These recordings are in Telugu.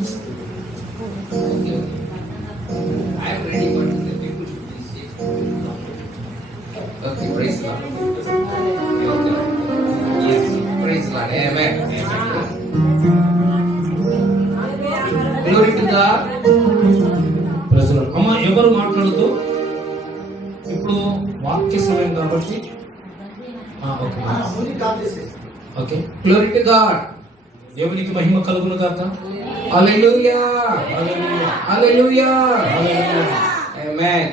I am ready, but the people should be safe. Okay, praise God. Okay. Yes, praise God. Amen. Glory to God. Praise God. అమ్మ ఎవరు మాట్లాడుతూ ఇప్పుడు వాక్య సమయం కాబట్టి ఓకే. Glory to God. దేవునికి మహిమ కలుగును గాక. Hallelujah. Hallelujah. Hallelujah. Hallelujah. Amen.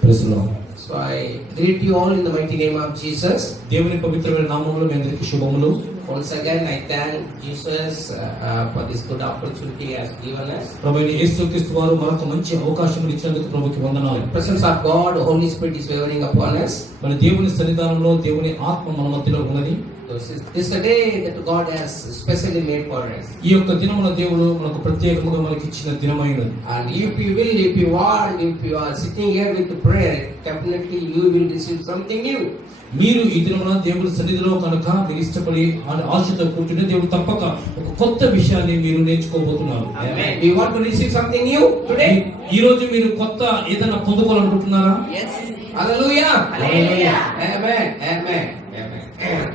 Praise the lord. So I greet you all in the mighty name of Jesus. దేవుని పవిత్రమైన నామములో మీ అందరికీ శుభములు. Once again I thank Jesus for this good opportunity he has given us. ప్రభువైన యేసుక్రీస్తు వారు మనకు మంచి అవకాశం ఇచ్చినందుకు ప్రభువుకి వందనాలు. The presence of God, the Holy Spirit is favoring upon us. మన దేవుని సన్నిధానంలో దేవుని ఆత్మ మన మధ్యలో ఉన్నది. This is a day that God has specially made for us. ఈ యొక్క దినమున దేవుడు మనకు ప్రత్యేకముగా మనకి ఇచ్చిన దినమైనది. And if you will, if you want, if you are sitting here with prayer, definitely you will receive something new. మీరు ఈ దినమున దేవుని సన్నిధిలో కనుక మీరు ఇష్టపడి ఆశతో కూర్చుంటే దేవుడు తప్పక ఒక కొత్త విషయాన్ని మీరు నేర్చుకోబోతున్నారు. Amen. Do you want to receive something new today? ఈ రోజు మీరు కొత్త ఏదైనా పొందుకోవాలనుకుంటున్నారా? Yes. Hallelujah. Hallelujah. Amen. Amen. Amen.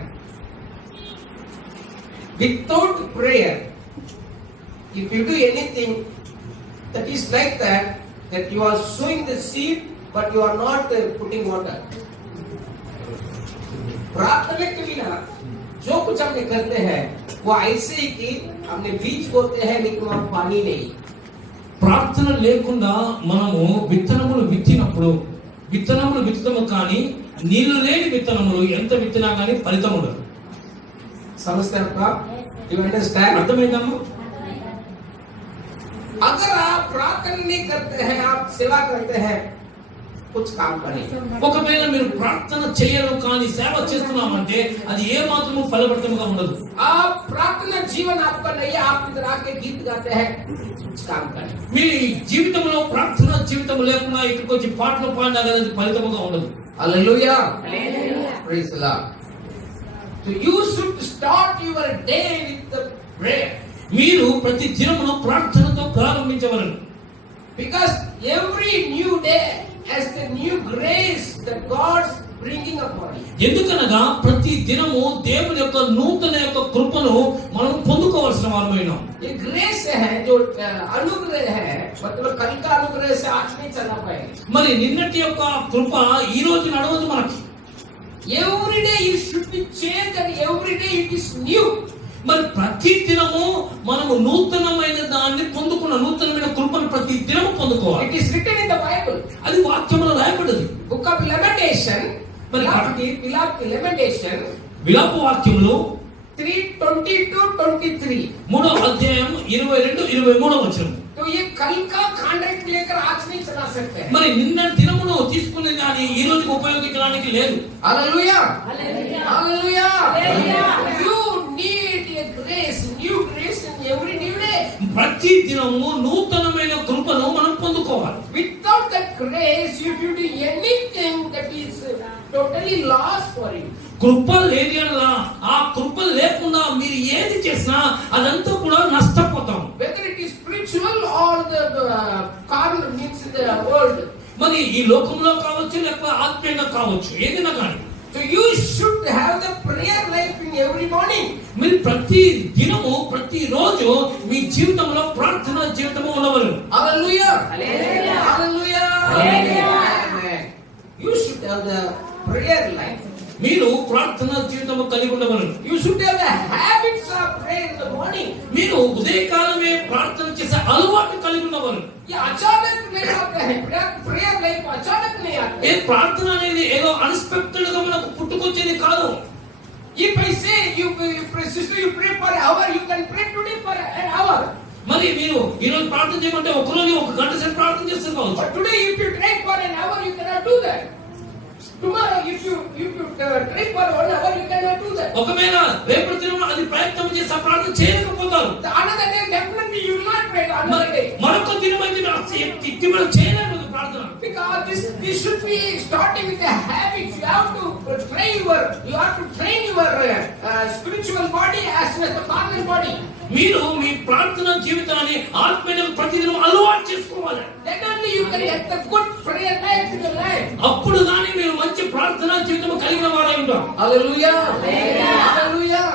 Without prayer, if you do anything that is like that you are sowing the seed but you are not putting water. प्रार्थना के बिना जो कुछ हमने करते हैं वो ऐसे ही कि हमने बीज बोते हैं लेकिन वहाँ पानी नहीं. ప్రార్థన లేకుండా మనము విత్తనములు విత్తుతాము కానీ నీళ్లు లేని విత్తనములు ఎంత విత్తినా కానీ ఫలితం ఉండదు. समझते हैं आपका? You understand? అర్థమైందమ్మా? अगर आप प्रार्थना नहीं करते हैं, आप सेवा करते हैं, कुछ काम करें. ఒకవేళ మీరు ప్రార్థన చేయరు కానీ సేవ చేస్తున్నామంటే అది ఏ మాత్రము ఫలభరితంగా ఉండదు. आप प्रार्थना जीवन आपका नहीं है, आप इधर आके गीत गाते हैं, कुछ काम करें. మీ జీవితంలో ప్రార్థన జీవితం లేకుండా ఇక్కడికి వచ్చి పాటలు పాడినా కానీ అది ఫలితముగా ఉండదు. Hallelujah. Praise the Lord. So you should start your day with the prayer. మీరు ప్రతి దినమును ప్రార్థనతో ప్రారంభించవలెను. Because every new day has the new grace that God's bringing upon you. ఎందుకనగా ప్రతి దినము దేవుని యొక్క నూతన యొక్క కృపను మనం పొందుకోవాల్సిన వారమైనాం. ये ग्रेस है जो अनुग्रह है, मतलब कल का अनुग्रह से आज नहीं चलना पाएगा. మరి నిన్నటి యొక్క కృప ఈ రోజు నడవదు మనకి. Every day you should be changed and every day it is new. మరి ప్రతి దినము మనము నూతనమైన దాన్ని నూతనమైన కృపను ప్రతి దినము పొందుకోవాలి. It is written in the Bible. అది వాక్యములో రాయబడ్డది. Book of Lamentation, మరి Lamentation విలాప వాక్యములో 3:20-23. 3వ అధ్యాయం 22-23 వచనం. तो ये कल का कॉन्ट्रैक्ट लेकर आज नहीं चला सकते हैं. మరి నిన్న దినమును తీసుకునే దాన్ని ఈ రోజుకి ఉపయోగించడానికి లేదు. Hallelujah. Hallelujah. You need a grace, new grace in every new day. ప్రతి దినము నూతనమైన కృపను మనం పొందుకోవాలి. Without that grace, if you do anything that is totally lost for you. కృప లేని అలా ఆ కృప లేకుండా మీరు ఏది చేసినా అదంతా కూడా నష్టపోతాం. Whether it is spiritual or the carnal means in the world. మరి ఈ లోకంలో కావచ్చు లేకపోతే ఆత్మీయంగా కావచ్చు ఏదైనా కానీ. So you should have the prayer life in every morning. మీరు ప్రతి దినము ప్రతి రోజు మీ జీవితంలో ప్రార్థన జీవితము ఉండవలెను. Hallelujah. Hallelujah. Amen. You should have the prayer life. మీరు ప్రార్థన జీవితము కలిగి ఉండవలెను. You should have the habits of prayer in the morning. మీరు ఉదయకాలమే ప్రార్థన చేసే అలవాటు కలిగి ఉండవలెను. ये अचानक नहीं आता है. prayer life अचानक नहीं आता. ఏ ప్రార్థన అనేది ఏదో అన్ఎక్స్పెక్టెడ్ గా మనకు పుట్టుకొచ్చేది కాదు. If I say you sister you pray for an hour, you can pray today for an hour. మరి మీరు ఈ రోజు ప్రార్థన చేయమంటే ఒక రోజు 1 గంట సేపు ప్రార్థన చేస్తారు కావచ్చు. But today if you pray for an hour, you cannot do that. Tomorrow if you pray for 1 hour, you cannot do that. ఒకవేళ రేపటి దినం అది ప్రయత్నం చేసి ప్రార్థన చేయకపోతారు. The another day definitely you will not pray another day. మరొక దినం అయితే ఇట్టి మనం చేయలేము ప్రార్థన. Because this should be starting with a habit. You have to train your spiritual body as well as the carnal body. మీరు మీ ప్రార్థన జీవితాన్ని ఆత్మీయ ప్రతిదినం అలవాటు చేసుకోవాలి. Then only you can get the good prayer life in your life. అప్పుడు కానీ మీరు మంచి ప్రార్థన జీవితం కలిగిన వారై ఉంటారు. Hallelujah. Hallelujah.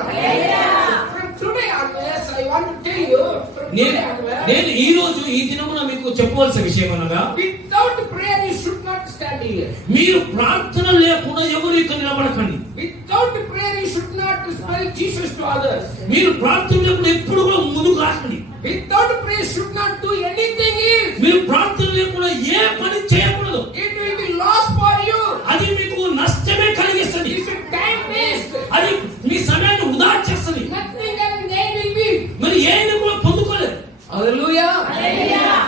From today onwards, I want to tell you, from today onwards, నేను ఈ రోజు ఈ దినమున మీకు చెప్పవలసిన విషయం అనగా, without prayer you should not stand here. మీరు ప్రార్థన లేకుండా ఎవరు ఇక్కడ నిలబడకండి. Without prayer you should not spell Jesus to others. మీరు ప్రార్థన లేకుండా ఎప్పుడు కూడా ముందుకు రాకండి. Without prayer you should not do anything else. మీరు ప్రార్థన లేకుండా ఏ పని చేయకూడదు. It will be loss for you. అది మీకు నష్టమే కలిగిస్తుంది. It's a time waste. అది మీ సమయాన్ని వృధా చేస్తుంది. Nothing and they will be. మరి ఏది కూడా పొందుకోలేదు. Hallelujah.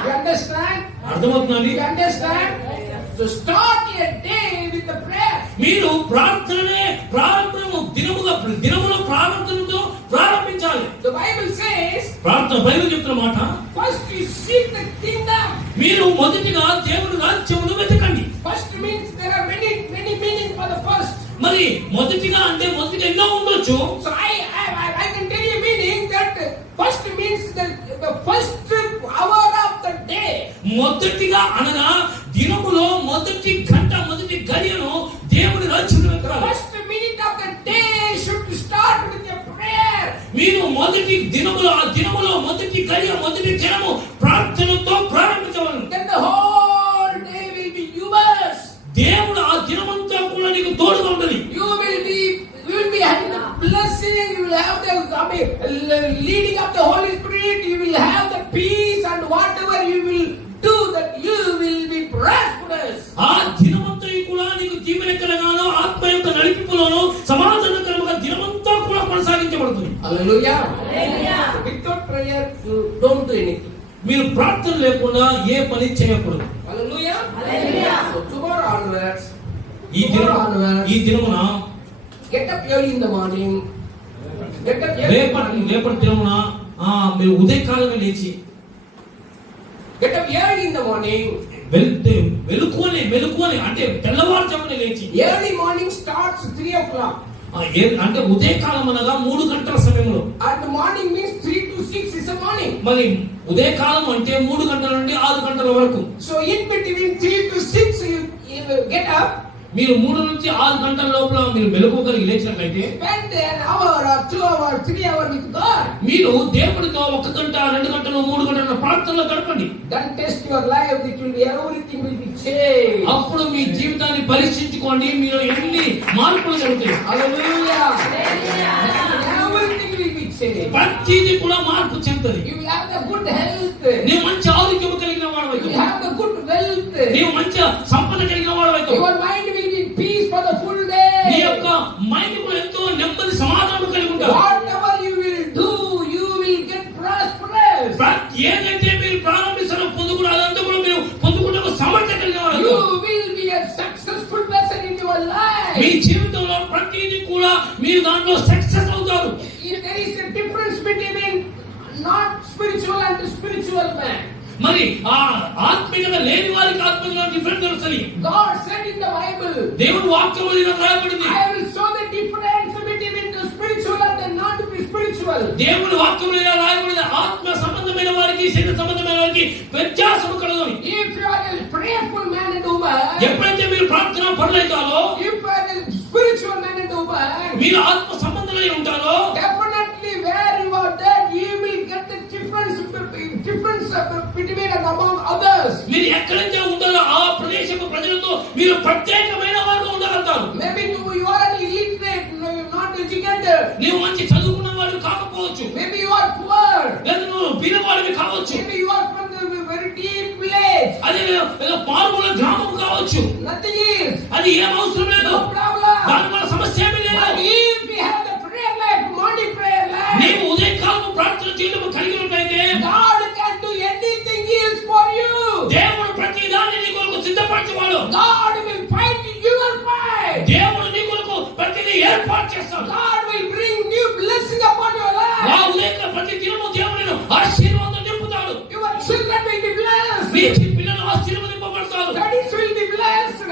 You understand? అర్థమవుతుందండి? You understand? So start your day with the prayer. మీరు ప్రార్థననే ప్రారంభము దినములో ప్రార్థనతో ప్రారంభించాలి. The Bible says, ప్రార్థన బైబిల్ చెప్తున్న మాట, first you seek the kingdom. మీరు మొదటిగా దేవుని రాజ్యమును వెతకండి. First means there are many meanings for the first. మరి మొదటిగా అంటే మొదటిగా ఎన్నో ఉండొచ్చు. So I can tell you meaning that first means the first hour of the day. మొదటిగా అనగా దినములో మొదటి గంట మొదటి గడియను దేవుని రాజ్యమును వెతకాలి. First minute of the day should start with your prayer. మీరు మొదటి దినములో ఆ దినములో మొదటి గడియ మొదటి క్షణము ప్రార్థనతో ప్రారంభించవాలి. Then the whole day will be yours. దేవుడు ఆ దినమంతా కూడా నీకు తోడుగా ఉండాలి. You will be having the blessing. You will have the leading of the Holy Spirit. You will have the peace, and whatever you will do, that you will be prosperous. ఆ దినమంతా కూడా నీకు దీవెనకరంగానో ఆత్మ యొక్క నడిపింపులోనో సమాధానకరంగా దినమంతా కూడా కొనసాగించబడుతుంది. Hallelujah. Without prayer you don't do anything. మీరు ప్రార్థన లేకుండా ఏ పని చేయకూడదు. Hallelujah. So tomorrow onwards, ఈ దినమున get up early in the morning. Get up early. రేపటి దినమున మీరు ఉదయకాలమే లేచి Get up early in the morning. మెలుకుని అంటే తెల్లవారుజామున లేచి. Early morning starts 3 o'clock. అంటే ఉదయకాలం అనగా 3 గంటల సమయంలో. And the morning means 3 to 6 is a morning. మరి ఉదయకాలం అంటే 3 గంటల నుండి 6 గంటల వరకు. So in between 3 to 6 you get up. మీరు 3 నుంచి 6 గంటల లోపల మీరు మెలుకోగలిగి లేచినట్లయితే Spend an hour or 2 hours, 3 hours with God. మీరు దేవుడితో 1 గంట 2 గంటలు 3 గంటల ప్రార్థనలో గడపండి. Then test your life. It will be everything will be changed. అప్పుడు మీ జీవితాన్ని పరీక్షించుకోండి. మీరు ఎన్ని మార్పులు జరుగుతాయి. Hallelujah. Everything will be changed. ప్రతిదీ కూడా మార్పు చెందుతుంది. You will have the good health. నీవు మంచి ఆరోగ్యం కలిగిన You వాడవైతే, will have the good wealth. నీవు మంచి సంపద కలిగిన వాడవైతే, Your mind will be in peace for the full day. నీ యొక్క మైండ్ కూడా ఎంతో నెమ్మది సమాధానం కలిగి ఉంటావు. Whatever you will do, you will get prosperous. ఏదైతే మీరు ప్రారంభిస్తారో పొందుకున్న అదంతా కూడా మీరు పొందుకుంటే సమర్థత కలిగిన వారు. You will be a successful person in your life. మీ జీవితంలో ప్రతిదీ కూడా మీరు దాంట్లో సక్సెస్ అవుతారు. There is a difference between not spiritual and spiritual man. మరి ఆ ఆత్మీయంగా లేని వారికి ఆత్మీయంగా డిఫరెంట్ తెలుస్తుంది. God said in the Bible, దేవుని వాక్యంలో ఇలా రాయబడింది, I will show the difference between the spiritual and the not spiritual. దేవుని వాక్యంలో ఇలా రాయబడింది, ఆత్మ సంబంధమైన వారికి శరీర సంబంధమైన వారికి వ్యత్యాసం కలదు. If you are a prayerful man and woman, ఎప్పుడైతే మీరు ప్రార్థన పరులైతారో, if you are a spiritual man and woman, మీరు ఆత్మ సంబంధులై ఉంటారో, definitely where you are dead, you will get the difference between and among others. మీరు ఎక్కడైతే ఉంటారో ఆ ప్రదేశపు ప్రజలతో మీరు ప్రత్యేకమైన వారు ఉండగలుగుతారు. Maybe you are an illiterate, no, you are not educated. నీవు మంచి చదువుకున్న వాడు కాకపోవచ్చు, Maybe you are poor. లేదా నువ్వు బీదవాడివి కావచ్చు, Maybe you are from the very deep village. అదే ఏదో మారుమూల గ్రామం కావచ్చు. Nothing is. అది ఏం అవసరం లేదు, No problem. దాని వల్ల సమస్య ఏమీ లేదు. But if we have the prayer life, morning prayer life, నీవు ఉదయకాలము ప్రార్థన చేయడం కలిగి ఉన్నట్లయితే God can do anything else for you. దేవుడు ప్రతి దాన్ని నీ కొరకు సిద్ధపరచువాడు. God will fight your fight. దేవుడు నీ కొరకు ప్రతిదీ ఏర్పాటు చేస్తాడు. God will bring new blessing upon your life. ఆ ఉదయకాల ప్రతి దినము దేవుడు ఆశీర్వాదం నింపుతాడు. Your children will be blessed. మీ పిల్లలు ఆశీర్వదింపబడతారు. Studies will be blessed.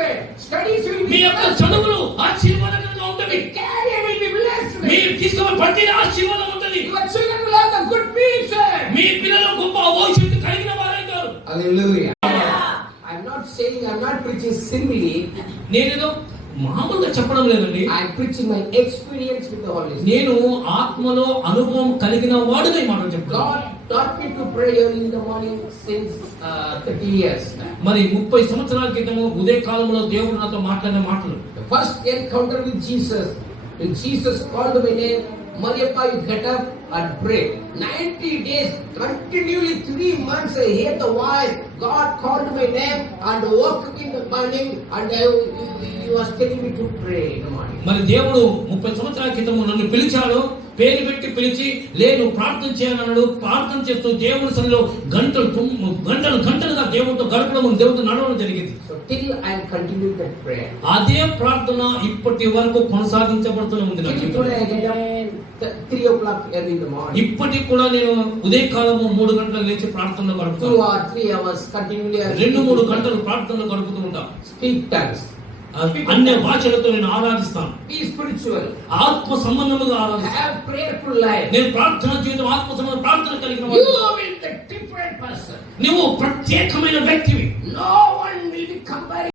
Studies will me be యొక్క blessed. చదువులు ఆశీర్వాదకరంగా ఉంటుంది. Career will be blessed. మీరు తీసుకున్న ప్రతి ఆశీర్వాదం ఉంటుంది. Your children will have the good మీ పిల్లలు గొప్ప భవిష్యత్తు కలిగిన వారైతారు. Hallelujah. I'm not saying, I'm not preaching simply. నేనేదో మామూలుగా చెప్పడం లేదండి. I'm preaching my experience with the Holy Spirit. నేను ఆత్మలో అనుభవం కలిగిన వాడుగా ఈ మాటలు చెప్తాను. God taught me to pray early in the morning since 30 years. మరి 30 సంవత్సరాల క్రితము ఉదయ కాలంలో దేవుడు నాతో మాట్లాడిన మాటలు. The first encounter with Jesus, when Jesus called my name, Mariappa, you get up and pray. 90 days, continually 3 months, I hear the voice. God called my name and woke me in the morning, and he was telling me to pray in the morning. మరి దేవుడు 30 సంవత్సరాల క్రితము నన్ను పిలిచాడు, పేరు పెట్టి పిలిచి లేదు ప్రార్థన చేయాలన్నాడు. ప్రార్థన చేస్తూ దేవుని సన్నిధిలో గంటలుగా దేవుడితో గడపడం, దేవుడితో నడవడం జరిగింది. So till I am continuing that prayer. అదే ప్రార్థన ఇప్పటి వరకు కొనసాగించబడుతూనే ఉంది నా Till జీవితంలో. today I get up 3 o'clock early in the morning. ఇప్పటికి కూడా నేను ఉదయకాలము 3 గంటలకు లేచి ప్రార్థనలో 2 గడుపుతాను. or 3 hours continually. 2-3 గంటలు ప్రార్థనలో గడుపుతూ ఉంటాను. Speak tongues. అన్య భాషలతో నేను ఆరాధిస్తాను. Be spiritual. ఆత్మ సంబంధముగా ఆరాధిస్తాను. Have prayerful life. నేను ప్రార్థన జీవితం ఆత్మ సంబంధ ప్రార్థన కలిగిన You వాడిని. will be the different person. నువ్వు ప్రత్యేకమైన వ్యక్తివి. No